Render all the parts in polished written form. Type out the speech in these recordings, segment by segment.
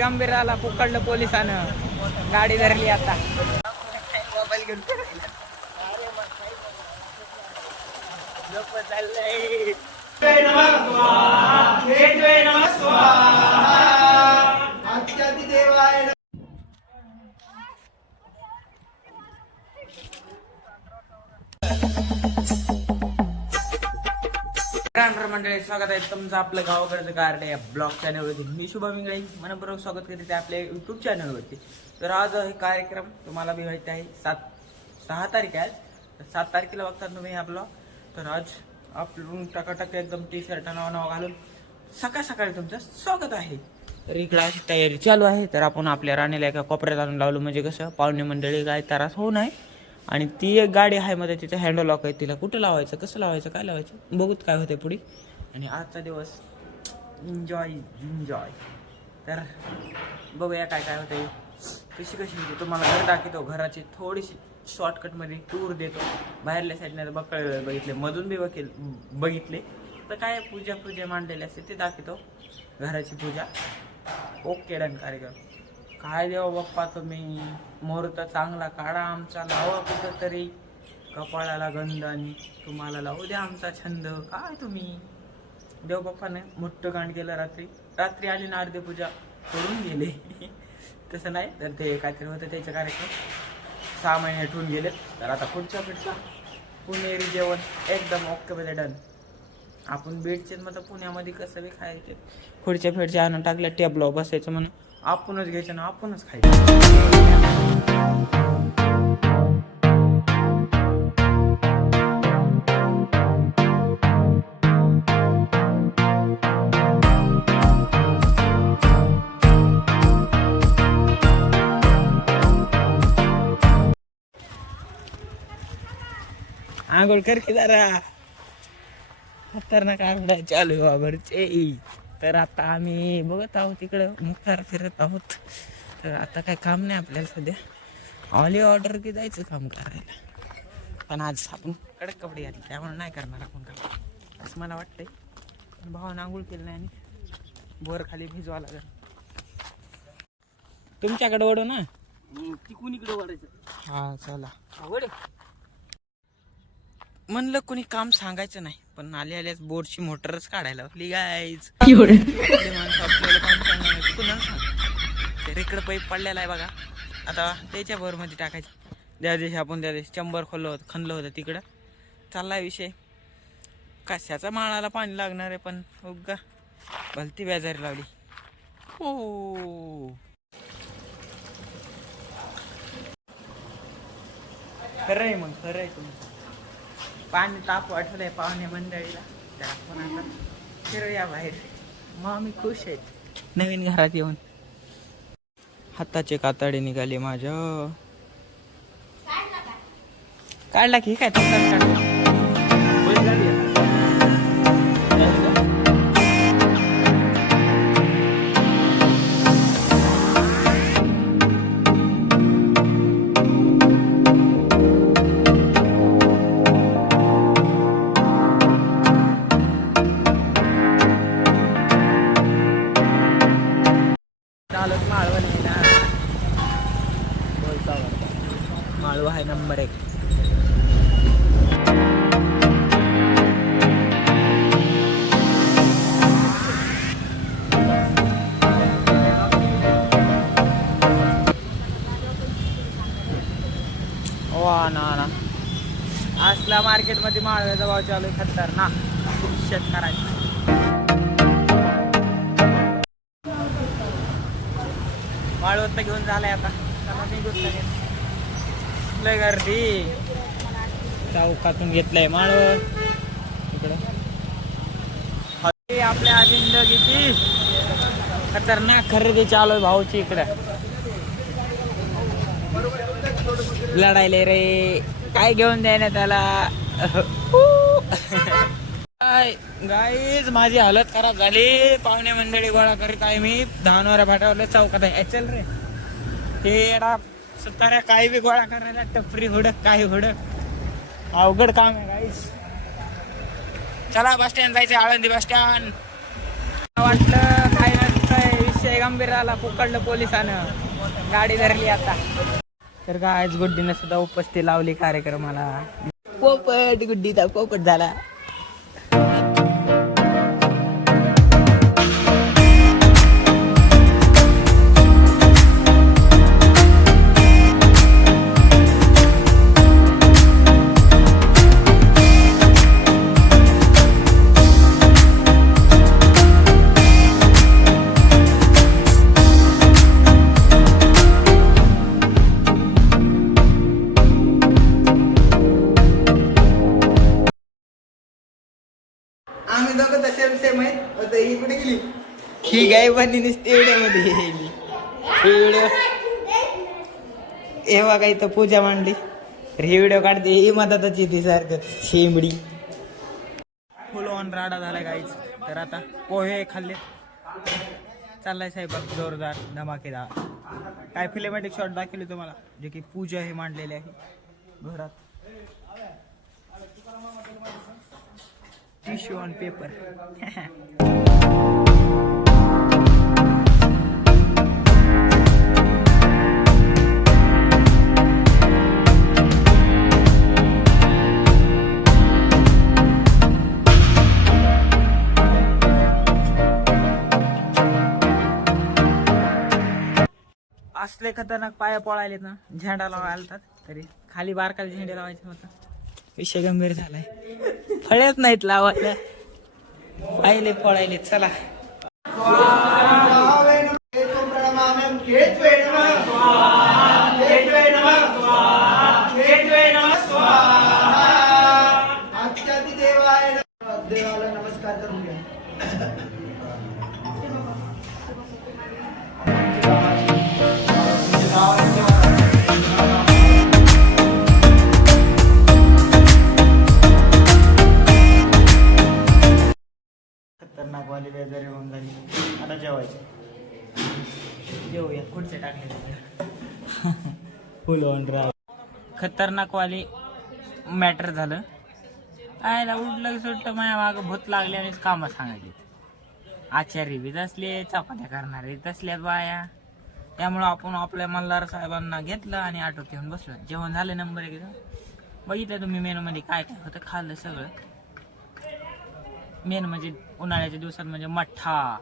गंभीराला पकडलं पोलिसानं, गाडी धरली आता. मोबाईल घेऊन मंडळी, स्वागत आहे तुमचं आपलं गावाकडचं कार्ड या ब्लॉग चॅनलवरती. मी शुभम इंगळे मनपूर्वक स्वागत करते आपल्या युट्यूब चॅनलवरती. तर आज हे कार्यक्रम तुम्हाला बी माहिती आहे, 6 तारीख आहे. 7 तारखेला बघता तुम्ही हा ब्लॉग. तर आज आपण टकाटक एकदम टी शर्ट नाव घालून सकाळ सकाळी तुमचं स्वागत आहे. तर इकडे अशी तयारी चालू आहे. तर आपण आपल्या राणीला एका कोपऱ्यात आणून लावलं, म्हणजे कसं पाहुणे मंडळी काय त्रास होऊ नये. आणि ती एक गाडी आहे मध्ये, तिचं हँडल लॉक आहे, तिला कुठं लावायचं, कसं लावायचं, काय लावायचं बघूत काय होते पुढे. आणि आजचा दिवस एन्जॉय. तर बघूया काय काय होतं, कशी होती तुम्हाला घर दाखवतो. घराची थोडीशी शॉर्टकटमध्ये टूर देतो. बाहेरल्या साईडने बघितले, मधून बी बघितले. तर काय पूजा मांडलेली असते ते दाखवतो, घराची पूजा. ओके, डन कार्यक्रम. काय देव बाप्पा तुम्ही मुहूर्त चांगला काढा आमचा, लावा कुठं तरी कपाळाला गंध आणि तुम्हाला लावू द्या आमचा छंद. काय तुम्ही देव बाप्पाने मोठं कांड केलं. रात्री आली ना, अर्धे पूजा करून गेले. तसं नाही, तर ते काहीतरी होतं त्याचे कार्यक्रम 6 महिने ठेवून गेलेत. तर आता पुढच्या पुणेरी जेवण एकदम ओके मध्ये डन. आपण बीडचे मग पुण्यामध्ये कसं बी खायचे, पुढच्या आणून टाकल्या टेबलावर बसायचं म्हणून आपणच घ्यायचं ना आपणच खायचं. आंघोळ कर की जरा, खतरनाक आंघोळ चालू घरचे. तर आता आम्ही बघत आहोत तिकडं मुखार फिरत आहोत. तर आता काय काम नाही आपल्याला सध्या, ऑली ऑर्डर की जायचं काम करायला. पण आज आपण कडक कपडे घातले त्यामुळे नाही करणार आपण काम, असं मला वाटतंय. भावानं आंघोळ केलं नाही आणि बोर खाली भिजवा लागेल. तुमच्याकडे ओढू ना, तिकून इकडे वाढायचं. हा चला. आवड म्हणलं कोणी काम सांगायचं नाही, पण आल्याच बोर्डची मोटरच काढायला लागली गाईज. इकडं पाईप पडलेला आहे बघा, आता त्याच्या बोरमध्ये टाकायचं. त्या दिवशी चंबर खणलं होतं तिकडं. चाललाय विषय, कशाचा माळाला पाणी लागणार आहे, पण उगा भलती बेजारी लावली. हो खरंय, मग खरंय तुमचं. पाणी ताप वाटलंय पाहुणे मंडळीला. तर आपण आता फिरूया बाहेर. मग आम्ही खुश आहेत नवीन घरात येऊन. हाताचे कातडे निघाले माझ्या. काढला की काय तुमचा माळवा आहे नंबर 1. वा ना असला मार्केटमध्ये माळव्याचा भाव चालू आहे खतरनाक. शेतकऱ्याचा माळवत घेऊन झालाय आता. चला निघून लगेच. लय गर्दी. चौकातून घेतलंय माळव इकडं. आपल्या जिंदगीची खतरनाक खरेदी चालू आहे भाऊची इकडं. लढायले रे, काय घेऊन द्याय ना त्याला. गाईज माझी हालत खराब झाली. पाहुणे मंडळी गोळा करीत आहे मी. धानवऱ्या फाट्यावर चौकात आहे. चल रे हे सताऱ्या काही बी गोळा करायला, टपरी हुडक काही हुडक, अवघड काम आहे गाईज. चला बस स्टँड जायचं, आळंदी बस स्टँड. वाटलं काय नसतंय विषय. विषय गंभीर झाला, पकडलं पोलिसानं, गाडी धरली आता. तर गायच गुड्डीनं सुद्धा उपस्थिती लावली कार्यक्रमाला. पोपट गुड्डीचा पोपट झाला. आम्ही दोघं तर सेम सेम आहेत. आता ही कुठे गेली? ही गाय बनी नुसती व्हिडिओ गेली. व्हिडिओ हे बघा इथं पूजा मांडली. तर ही व्हिडिओ काढते, ही मदतच येते सारखं शेंबडी. फुल ऑन राडा झाला गाईच. तर आता पोहे खाल्ले, चाललाय साहेब जोरदार धमाकेदार. काय फिल्मॅटिक शॉट दाखवले तुम्हाला, जे की पूजा हे मांडलेले आहे घरात. Tissue on paper. असले खतरनाक पाया पळायले ना, झेंडा लावायला तरी खाली बारकाले झेंडे लावायचे होता. विषय गंभीर झालाय. फळेच नाहीत लावायला, पाहिले पळायले. चला देवाला नमस्कार करून घ्या. खतरनाक वाली बेजारी होऊन झाली. आता जेवायचं. जेवूया, खुर्च्या टाकले. फुल ऑन राव. खतरनाक वाली मॅटर झालं. आयला उठलं सुटलं माझ्या मागं भूत लागले आणि कामं सांगायची. आचार्य बी तसले, चपात्या करणारे तसल्या बाया. त्यामुळं आपण आपल्या मल्हार साहेबांना घेतलं आणि ऑटो घेऊन बसलो. जेवण झालं नंबर 1. बघितलं तुम्ही मेनू मध्ये काय काय होतं, खाल्लं सगळं. मेन म्हणजे उन्हाळ्याच्या दिवसात म्हणजे मठ्ठा.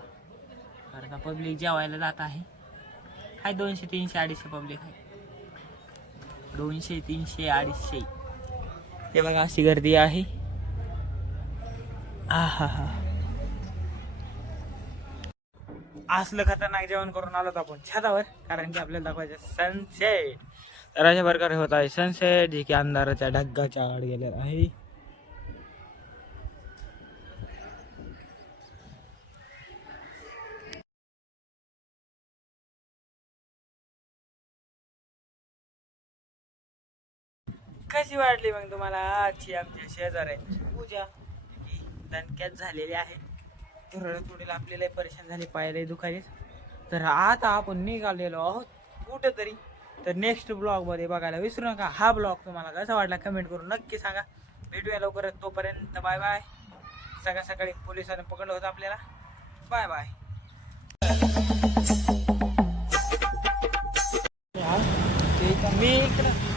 कारण का पब्लिक जेवायला जात आहे. हाय 200, 300, 250 पब्लिक आहे. 200, 300, 250. ते बघा अशी गर्दी आहे. हा असलं खतरनाक जेवण करून आलो आपण छतावर, कारण की आपल्याला दाखवायचं सनसेट. तर अशा प्रकारे होत आहे सनसेट, जे की अंधाराच्या ढगाच्या आड गेलेला आहे. कशी वाटली मग तुम्हाला आजची आमच्या शेजाऱ्यांची पूजा? दणक्यात झालेली आहे. थोडे आपल्याला परेशान झाले, पायाला दुखायले. तर आता आपण निघालेलो आहोत कुठेतरी. तर नेक्स्ट ब्लॉग मध्ये बघायला विसरू नका. हा ब्लॉग तुम्हाला कसा वाटला कमेंट करून नक्की सांगा. भेटूया लवकरच. तोपर्यंत बाय बाय. सकाळी पोलिसांनी पकडलं होतं आपल्याला. Bye bye. मी इकडं